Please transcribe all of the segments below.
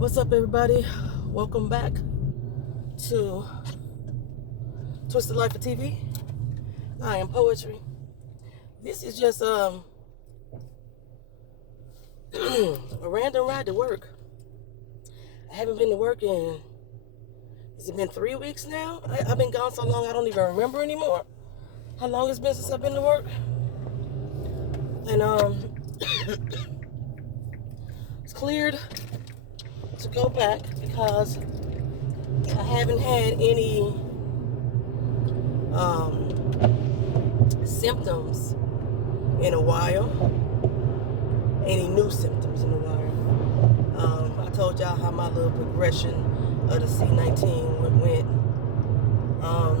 What's up, everybody? Welcome back to Twisted Life of TV. I am Poetry. This is just a random ride to work. I haven't been to work in, has it been 3 weeks now? I've been gone so long I don't even remember anymore how long it's been since I've been to work. And it's cleared to go back because I haven't had any symptoms in a while, any new symptoms in a while. I told y'all how my little progression of the C19 went. I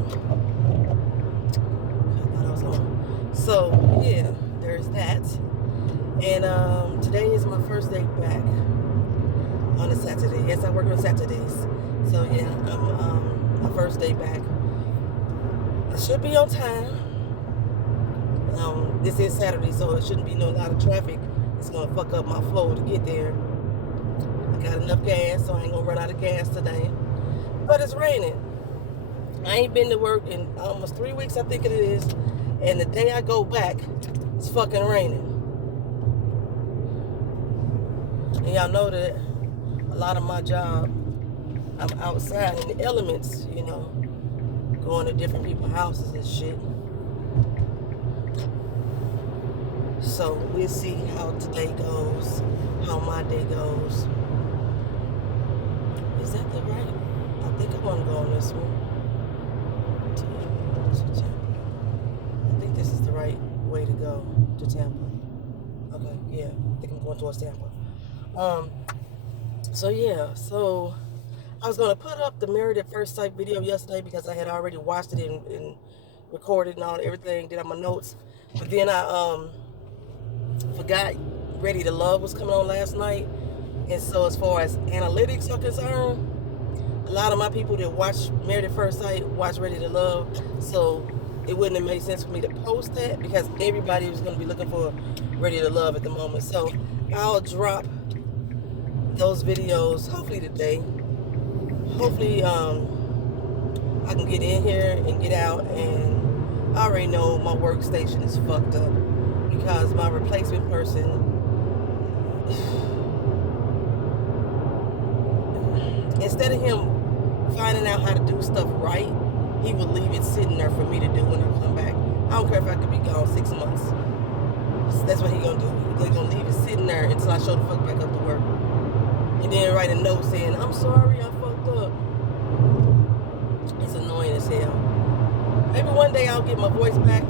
thought I was on. So yeah, there's that. And today is my first day back on a Saturday. Yes, I work on Saturdays. So yeah, I'm my first day back. I should be on time. This is Saturday, so it shouldn't be no lot of traffic. It's gonna fuck up my flow to get there. I got enough gas, so I ain't gonna run out of gas today. But it's raining. I ain't been to work in almost 3 weeks, I think it is. And the day I go back, it's fucking raining. And y'all know that a lot of my job, I'm outside in the elements, you know, going to different people's houses and shit. So we'll see how today goes, how my day goes. Is that the right? I think I want to go on this one. I think this is the right way to go to Tampa. Okay, yeah, I think I'm going towards Tampa. So I was going to put up the Married at First Sight video yesterday because I had already watched it and recorded and everything, did all my notes. But then I forgot Ready to Love was coming on last night. And so as far as analytics are concerned, a lot of my people that watch Married at First Sight watch Ready to Love. So it wouldn't have made sense for me to post that because everybody was going to be looking for Ready to Love at the moment. So I'll drop those videos hopefully today. Hopefully I can get in here and get out, and I already know my workstation is fucked up because my replacement person, instead of him finding out how to do stuff right, he would leave it sitting there for me to do when I come back. I don't care if I could be gone 6 months. That's what he gonna do. He's gonna leave it sitting there until I show the fuck back up to work. And then write a note saying, I'm sorry, I fucked up. It's annoying as hell. Maybe one day I'll get my voice back.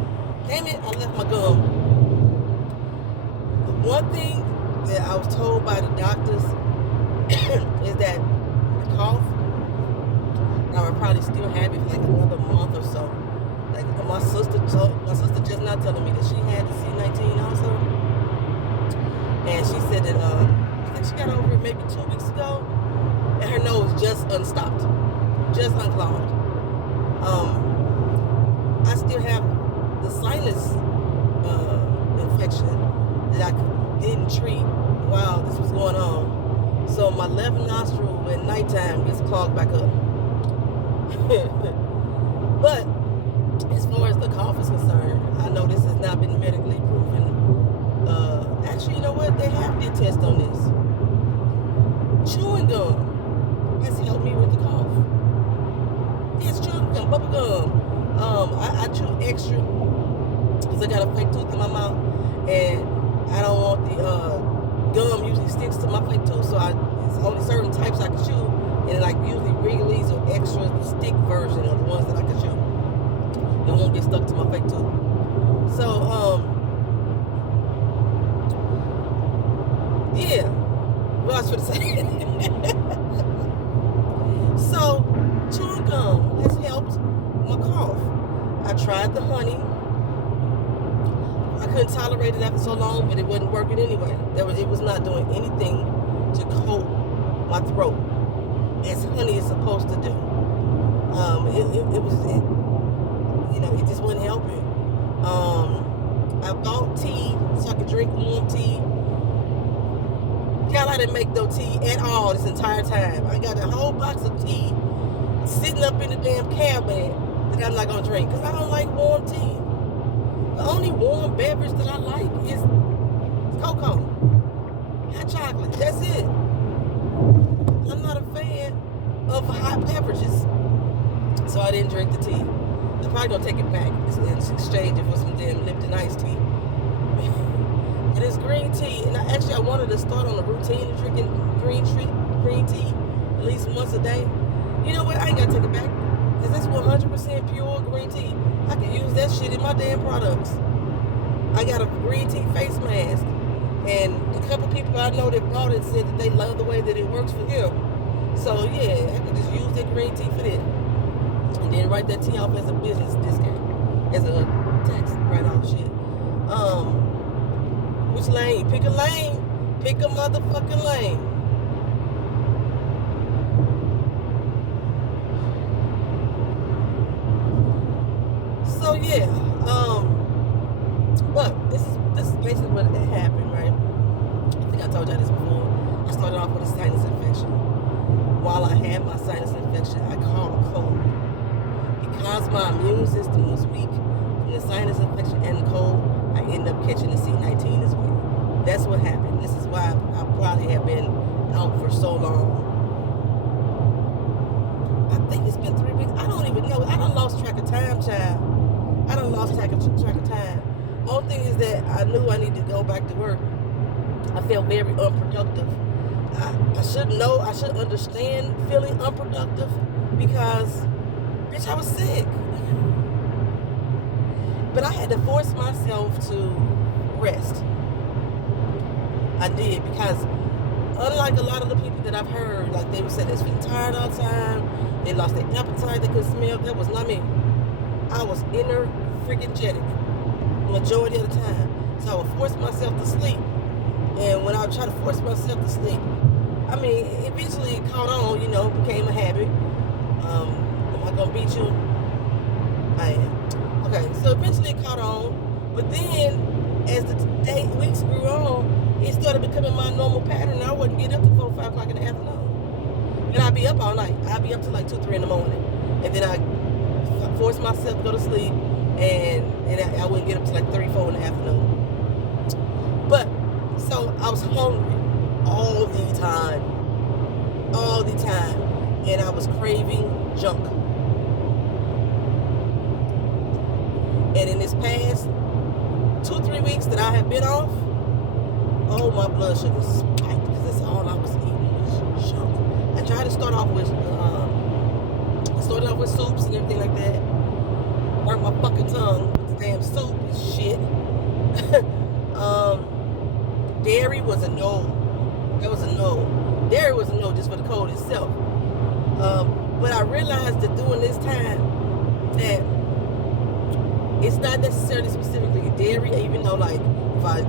Damn it, I left my gum. The one thing that I was told by the doctors is that the cough, I would probably still have it for like another month or so. Like my sister just not telling me that she had the C19 also. And she said that I think she got over it maybe 2 weeks ago, and her nose just unstopped, just unclogged. I still have the sinus infection that I didn't treat while this was going on. So my left nostril at nighttime gets clogged back up. But as far as the cough is concerned, I know this has not been medically proven. Actually, you know what? They have did test on this. Chewing gum has helped me with the cough. Yes, chewing gum, bubble gum. I chew extra because I got a fake tooth in my mouth, and I don't want the gum usually sticks to my fake tooth, so it's only certain types I can chew, and like usually Wrigley's or extra, the stick version are the ones that I can chew. It won't get stuck to my fake tooth. So yeah, what I was going to say. So chewing gum has helped my cough. I tried the honey. I couldn't tolerate it after so long, but it wasn't working anyway. It was not doing anything to coat my throat as honey is supposed to do. It just wasn't helping. I bought tea so I could drink warm tea. Y'all, I didn't make no tea at all this entire time. I got a whole box of tea sitting up in the damn cabinet that I'm not gonna drink because I don't like warm tea. The only warm beverage that I like is cocoa, hot chocolate. That's it. I'm not a fan of hot beverages, so I didn't drink the tea. I'm probably gonna take it back and exchange it for some damn Lipton iced tea. It is green tea, and I wanted to start on a routine of drinking green tea at least once a day. You know what? I ain't gotta take it back because it's 100% pure green tea. I can use that shit in my damn products. I got a green tea face mask, and a couple people I know that bought it said that they love the way that it works for them. So yeah, I can just use that green tea for that, and then write that tea off as a business discount, as a tax write-off shit. Which lane? Pick a lane. Pick a motherfucking lane. So yeah, but this is basically what happened, right? I think I told y'all this before. I started off with a sinus infection. While I had my sinus infection, I caught a cold. Because my immune system was weak from the sinus infection and the cold, I ended up catching the C-19 as well. That's what happened. This is why I probably have been out for so long. I think it's been 3 weeks. I don't even know. I done lost track of time, child. I done lost track of time. Only thing is that I knew I needed to go back to work. I felt very unproductive. I should know. I should understand feeling unproductive because, bitch, I was sick. But I had to force myself to rest. I did, because unlike a lot of the people that I've heard, like they would say they're feeling tired all the time, they lost their appetite, they couldn't smell. That was not me. I was inner freaking jetic majority of the time. So I would force myself to sleep. And when I would try to force myself to sleep, I mean, eventually it caught on, became a habit. Am I gonna beat you? I am. Okay, so eventually it caught on, but then as the weeks grew on, it started becoming my normal pattern. I wouldn't get up to 4 or 5 o'clock in the afternoon. And I'd be up all night. I'd be up till like 2, 3 in the morning. And then I'd force myself to go to sleep, and I wouldn't get up till like 3, 4 in the afternoon. But, so I was hungry all the time. And I was craving junk. And in this past 2 or 3 weeks that I have been off, oh, my blood sugar spiked because that's all I was eating was junk. I tried to start off with soups and everything like that. Burnt my fucking tongue with the damn soup and shit. Dairy was a no. That was a no. Dairy was a no just for the cold itself. But I realized that during this time that it's not necessarily specifically dairy, even though like if I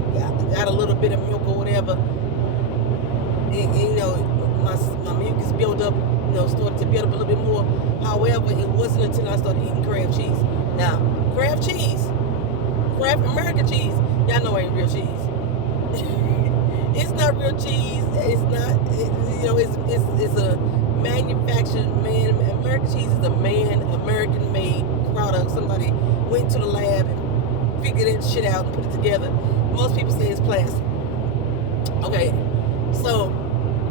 got a little bit of milk or whatever, my mucus built up, started to build up a little bit more. However, it wasn't until I started eating Kraft cheese. Now, Kraft American cheese, y'all know ain't real cheese. It's not real cheese. It's not. It's a manufactured American cheese is a American-made product. Somebody went to the lab and figured that shit out and put it together. Most people say it's plastic. Okay, so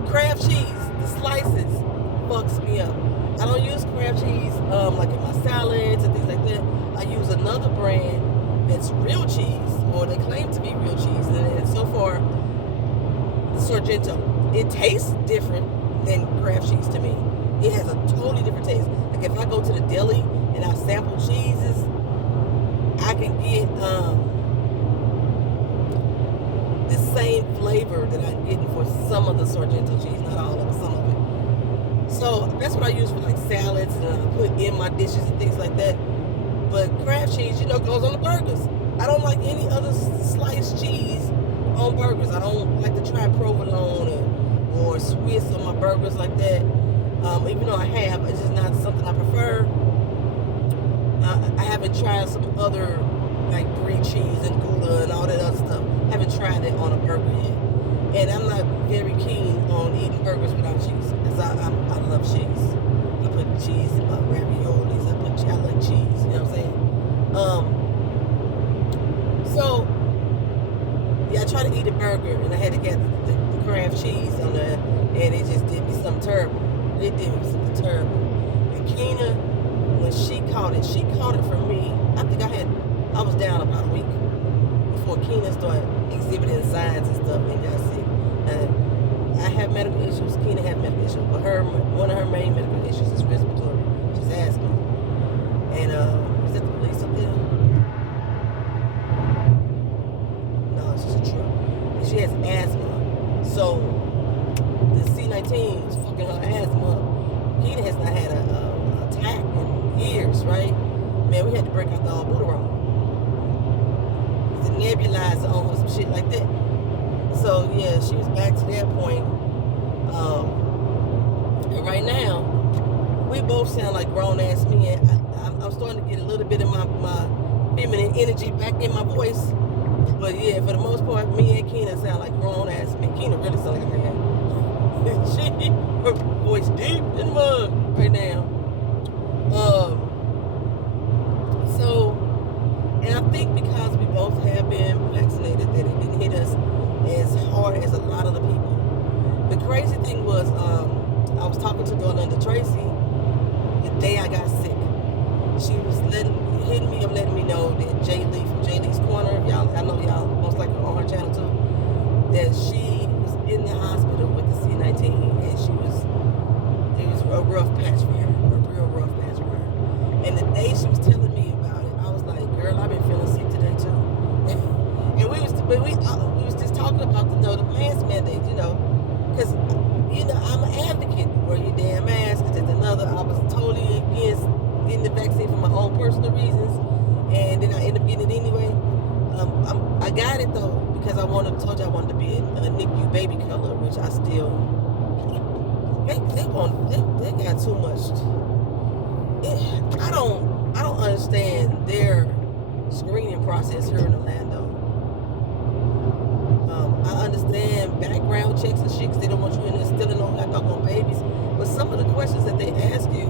Kraft cheese, the slices, fucks me up. I don't use Kraft cheese like in my salads and things like that. I use another brand that's real cheese, or they claim to be real cheese, and so far, the Sargento. It tastes different than Kraft cheese to me. It has a totally different taste. Like if I go to the deli and I sample cheeses, I can get the same flavor that I'm getting for some of the Sargento cheese, not all of it, some of it. So that's what I use for like salads and I put in my dishes and things like that. But Kraft cheese, goes on the burgers. I don't like any other sliced cheese on burgers. I don't like to try provolone or Swiss on my burgers like that. Even though I have, it's just not something I prefer. I haven't tried some other like brie cheese and Gouda and all that other stuff. I haven't tried it on a burger yet. And I'm not very keen on eating burgers without cheese, because I love cheese. I put cheese in my raviolis. I like cheese. You know what I'm saying? So yeah, I tried to eat a burger, and I had to get the Kraft cheese on there, and it just did me something terrible. It did me something terrible. And Keena, when she caught it from me. I was down about a week before Keena started exhibiting signs and stuff and got sick. I have medical issues. Keena had medical issues, but one of her main medical issues is respiratory. She's asthma. And is that the police up there? No, it's just a truck. And she has asthma, so the C19 is fucking her asthma up. Keena has not had a attack in years, right? Man, we had to break out the albuterol. It's a nebulizer on her, some shit like that. So yeah, she was back to that point. And right now, we both sound like grown ass men. I'm starting to get a little bit of my feminine energy back in my voice. But yeah, for the most part, me and Keena sound like grown ass men. Keena really sound like a man. Her voice deep in the mud right now. So, and I think because we both have been vaccinated, that it didn't hit us as hard as a lot of the people. The crazy thing was, I was talking to Darlinda Tracy the day I got sick. She was hitting me up, letting me know that Jay Lee from Jay Lee's Corner, I know y'all most likely on her channel too, that she was in the hospital with the C19, and it was a rough patch for her, a real rough patch for her. And the day she was telling me about it, I was like, girl, I've been feeling sick today too. And we was just talking about the mask mandate, because I'm an advocate. Wear your damn mask. It's another. I was totally against getting the vaccine for my own personal reasons, and then I ended up getting it anyway. I got it though because told you I wanted to be a NICU baby color, which I still. They got too much. I don't understand their screening process here in Orlando. I understand background checks and shit, 'cause they don't want you in there stealing no doggone babies. But some of the questions that they ask you,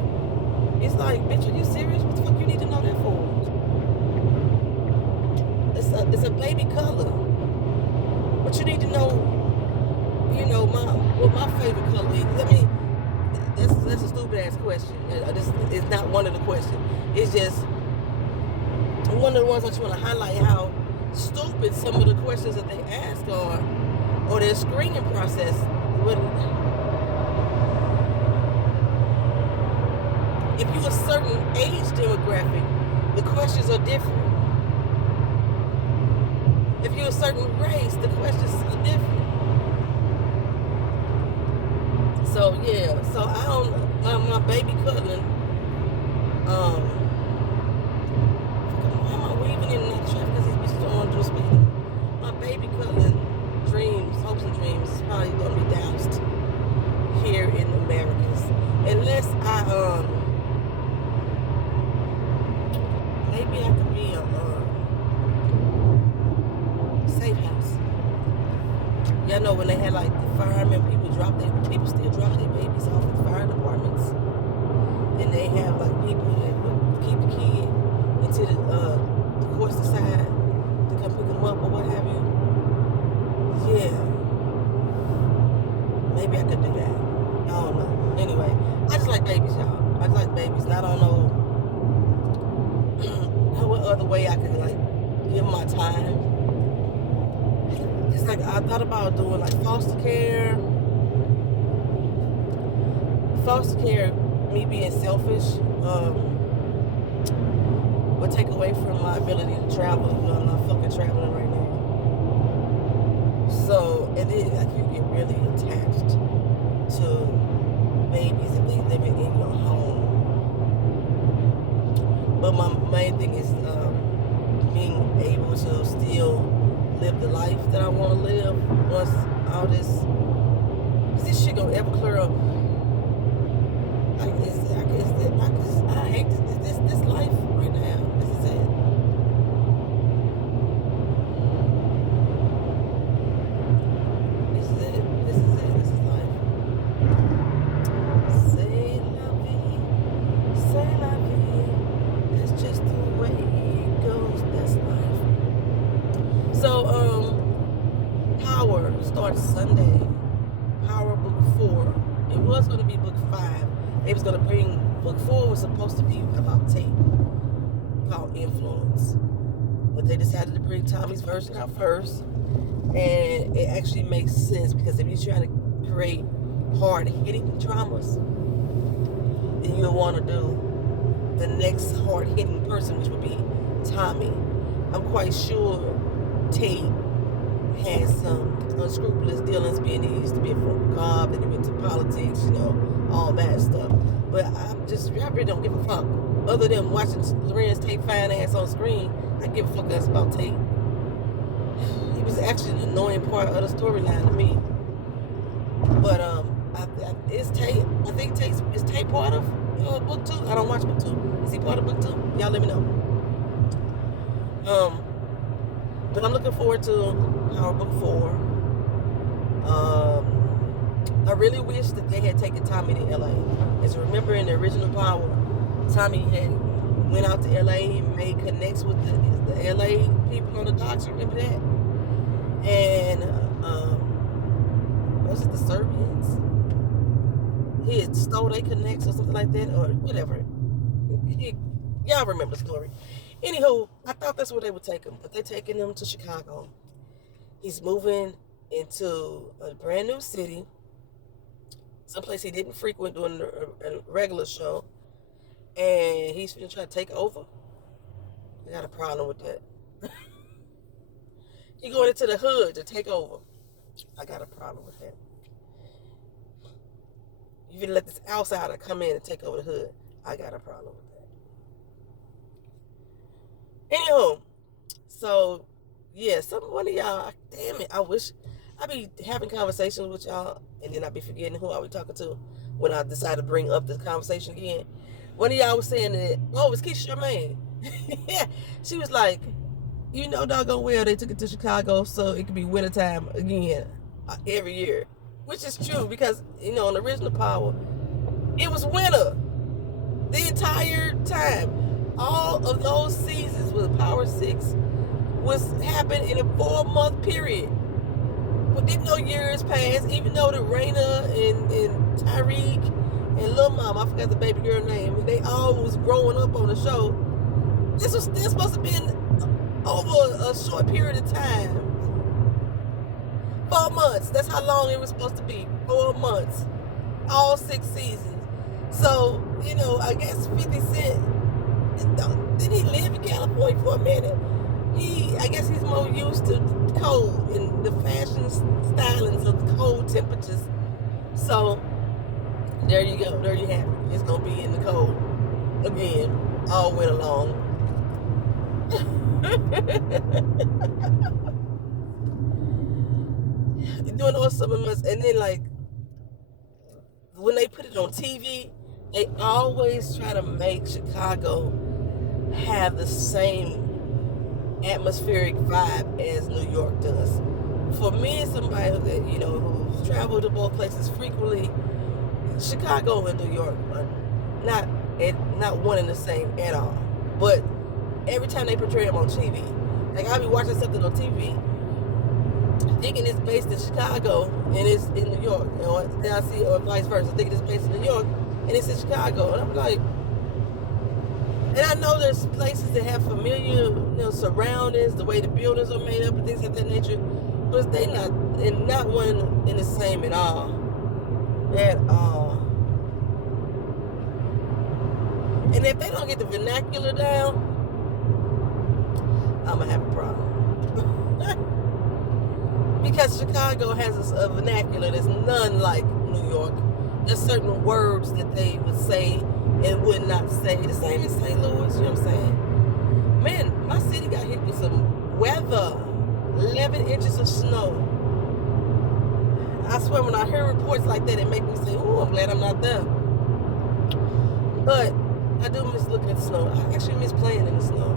it's like, bitch, are you serious? What the fuck you need to know that for? It's a baby color. But you need to know, what my favorite color is. I mean, that's a stupid ass question. It's not one of the questions. It's just one of the ones I just want to highlight how stupid some of the questions that they ask are, or their screening process. If you're a certain age demographic, the questions are different. If you're a certain race, the questions are different. So yeah, my baby cuddling, why am I weaving in that traffic? Because these bitches don't want to do speeding. My baby cuddling dreams, hopes and dreams is probably going to be doused here in the Americas. Unless maybe I could be a safe house. Y'all know when they had like the firemen, people still drop their babies off at fire departments. And they have like people that would keep the kid until the courts decide to come pick them up or what have you. Yeah. Maybe I could do that. I don't know. Anyway, I just like babies, y'all. I just like babies. And I don't know what other way I could like give my time. It's like I thought about doing like foster care. Foster care, me being selfish, would take away from my ability to travel. I'm not fucking traveling right now. So, and then like you get really attached to babies if they living in your home. But my main thing is being able to still live the life that I want to live once all this. Is this shit gonna ever clear up? I hate this life right now. This is it. This is starts Sunday. Power Book 4. It was going to be Book 5. They was going to bring Book 4 was supposed to be about Tate, called Influence. But they decided to bring Tommy's version out first. And it actually makes sense because if you're trying to create hard-hitting dramas, then you'll want to do the next hard-hitting person, which would be Tommy. I'm quite sure Tate has some unscrupulous dealings, being he used to be a former cop, then he went to politics, all that stuff. But I really don't give a fuck. Other than watching Lorenz Tate fine ass on screen, I give a fuck that's about Tate. He was actually an annoying part of the storyline to me. But is Tate? I think is Tate part of Book 2? I don't watch Book 2. Is he part of Book 2? Y'all let me know. But I'm looking forward to Power Book 4. I really wish that they had taken Tommy to LA. As you remember in the original Power, Tommy had went out to LA and made connects with the LA people on the docks. Remember that? And was it the Serbians? He had stole their connects or something like that, or whatever. Y'all remember the story. Anywho, I thought that's where they would take him, but they're taking him to Chicago. He's moving into a brand new city, someplace he didn't frequent during a regular show, and he's going to try to take over. I got a problem with that. He going into the hood to take over. I got a problem with that. You gonna let this outsider come in and take over the hood. I got a problem with that. Anywho, so yeah, one of y'all, damn it, I wish I be having conversations with y'all and then I be forgetting who I be talking to when I decide to bring up this conversation again. One of y'all was saying that, oh, it's Keisha Charmaine. Yeah, she was like, doggone well they took it to Chicago so it could be wintertime again every year. Which is true because, in the original Power, it was winter the entire time. All of those seasons with Power 6 was happened in a 4-month period. But didn't no years pass, even though the Raina and Tyreek and Lil Mama, I forgot the baby girl name, they all was growing up on the show. This was still supposed to be over a short period of time. 4 months. That's how long it was supposed to be. 4 months. All 6 seasons. So, I guess 50 Cent, didn't he live in California for a minute? I guess he's more used to cold and the fashion stylings of the cold temperatures. So, there you go. There you have it. It's going to be in the cold again all winter long. Doing all summer months, and then when they put it on TV, they always try to make Chicago have the same atmospheric vibe as New York does. For me, somebody that who's traveled to both places frequently, Chicago and New York are not one and the same at all. But every time they portray them on TV, I'll be watching something on TV, thinking it's based in Chicago and it's in New York, then I see, or vice versa, thinking it's based in New York and it's in Chicago, and I'm like, and I know there's places that have familiar, surroundings, the way the buildings are made up and things of that nature, but they not one in the same at all. And if they don't get the vernacular down, I'm gonna have a problem. Because Chicago has a vernacular that's none like New York. There's certain words that they would say and would not say. The same in St. Louis, you know what I'm saying? Man, my city got hit with some weather. 11 inches of snow. I swear when I hear reports like that, it makes me say, oh, I'm glad I'm not there. But I do miss looking at the snow. I actually miss playing in the snow.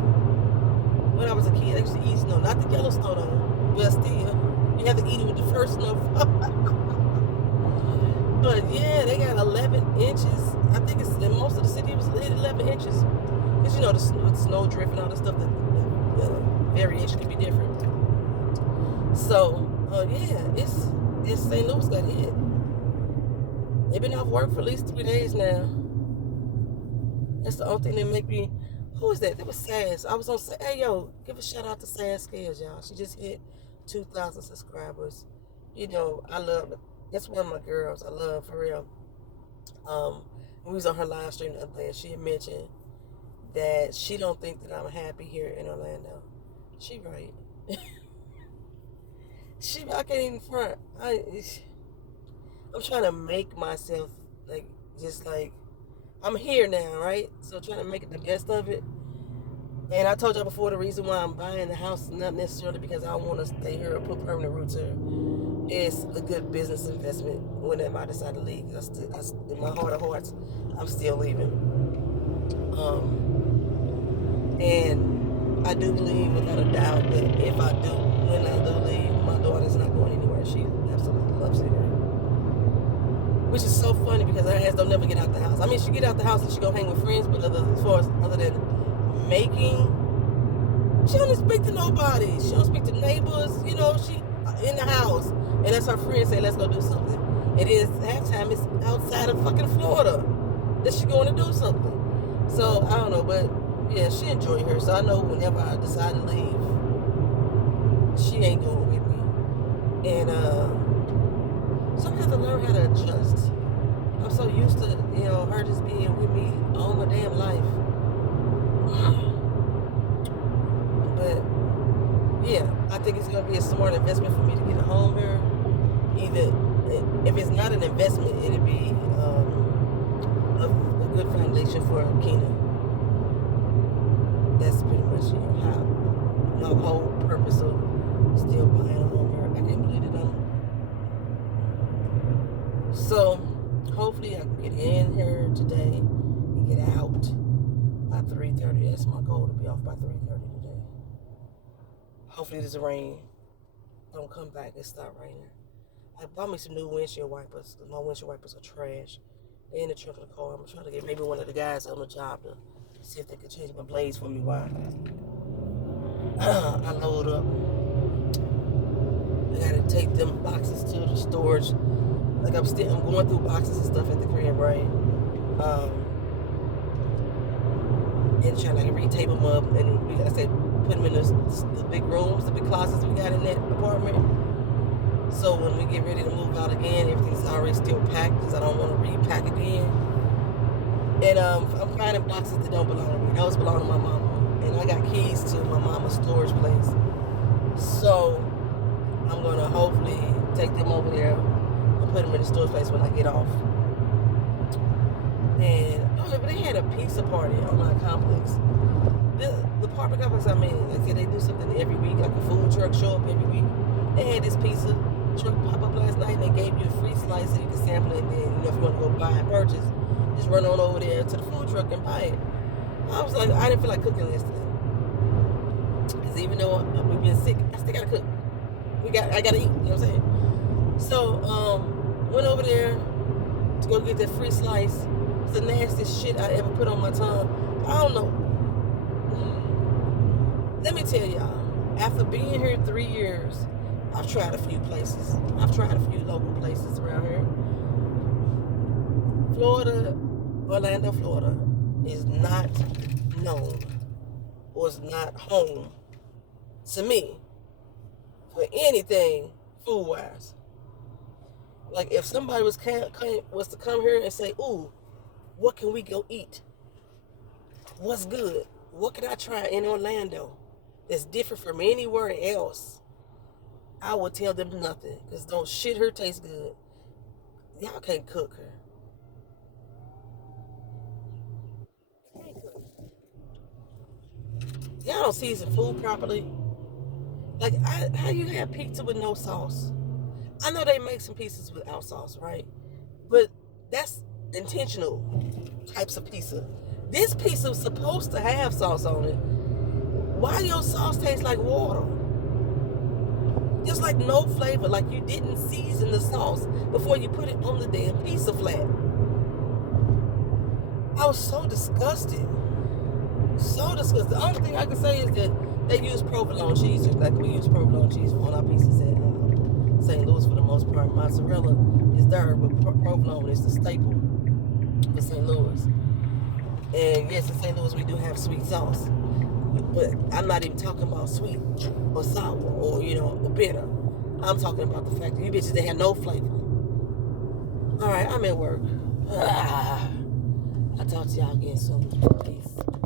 When I was a kid, I used to eat snow. Not the yellow snow though, but still. You have to eat it with the first snow. But yeah, they got 11 inches. I think it's in most of the city was 11 inches. Because with snow drift and all the stuff, the variation can be different. So, yeah, in St. Louis got hit. They've been off work for at least 3 days now. That's the only thing that make me. Who is that? That was Sass. I was on. Hey yo, give a shout out to Sass Scales, y'all. She just hit 2,000 subscribers. You know, I love it. That's one of my girls. I love for real. We was on her live stream the other day, and she had mentioned that she don't think that I'm happy here in Orlando. She right. I can't even front. I'm trying to make myself like just like I'm here now, right? So trying to make it the best of it. And I told y'all before, the reason why I'm buying the house is not necessarily because I want to stay here or put permanent roots here. It's a good business investment whenever I decide to leave. In my heart of hearts, I'm still leaving. And I do believe without a doubt that when I do leave, my daughter's not going anywhere. She absolutely loves it here. Which is so funny because her ass don't never get out the house. I mean, she get out the house and she go hang with friends, but other than making, she don't speak to nobody. She don't speak to neighbors. You know, she in the house, and that's her friend say, let's go do something. It is halftime. It's outside of fucking Florida that she going to do something. So I don't know, but yeah, she enjoy her. So I know whenever I decide to leave, she ain't going with me. And so I have to learn how to adjust. I'm so used to, her just being with me all my damn life. But yeah, I think it's gonna be a smart investment for me to get a home here. Either if it's not an investment, it'll be a good foundation for Kina. That's pretty much how my whole purpose of still buying a home here. I can't believe it though. So hopefully I can get in here today and get out by 3:30. That's my goal, to be off by 3:30 today. Hopefully this rain don't come back and start raining. I bought me some new windshield wipers because my windshield wipers are trash. They're in the trunk of the car. I'm trying to get maybe one of the guys on the job to see if they can change my blades for me while I load up. I gotta take them boxes to the storage. Like I'm going through boxes and stuff at the crib, right? And trying to retape them up, and we gotta put them in the big rooms, the big closets we got in that apartment. So when we get ready to move out again, everything's already still packed because I don't want to repack again. And I'm finding boxes that don't belong to me. Those belong to my mama, and I got keys to my mama's storage place. So I'm gonna hopefully take them over there and put them in the storage place when I get off. And but they had a pizza party on my complex. The apartment complex I'm in, like they do something every week, like a food truck show up every week. They had this pizza truck pop up last night, and they gave you a free slice so you can sample it. And then, if you want to go buy and purchase, just run on over there to the food truck and buy it. I was like, I didn't feel like cooking yesterday, because even though we've been sick, I still gotta cook. I gotta eat. You know what I'm saying? So went over there to go get that free slice. It's the nastiest shit I ever put on my tongue. I don't know. Let me tell y'all, after being here 3 years, I've tried a few places. I've tried a few local places around here. Orlando, Florida is not known, or is not home to me for anything food-wise. Like if somebody was to come here and say, ooh, what can we go eat? What's good? What can I try in Orlando that's different from anywhere else? I would tell them nothing, because don't shit her taste good. Y'all can't cook her. Y'all don't season food properly. Like, how you have pizza with no sauce? I know they make some pizzas without sauce, right? But that's intentional types of pizza. This pizza was supposed to have sauce on it. Why your sauce tastes like water? Just like no flavor, like you didn't season the sauce before you put it on the damn pizza flat. I was so disgusted. So disgusted. The only thing I can say is that they use provolone cheese, just like we use provolone cheese on our pizzas at St. Louis for the most part. Mozzarella is there, but provolone is the staple for St. Louis. And yes, in St. Louis we do have sweet sauce, but I'm not even talking about sweet or sour or or bitter. I'm talking about the fact that you bitches they have no flavor. All right, I'm at work. I'll talk to y'all again soon. Peace.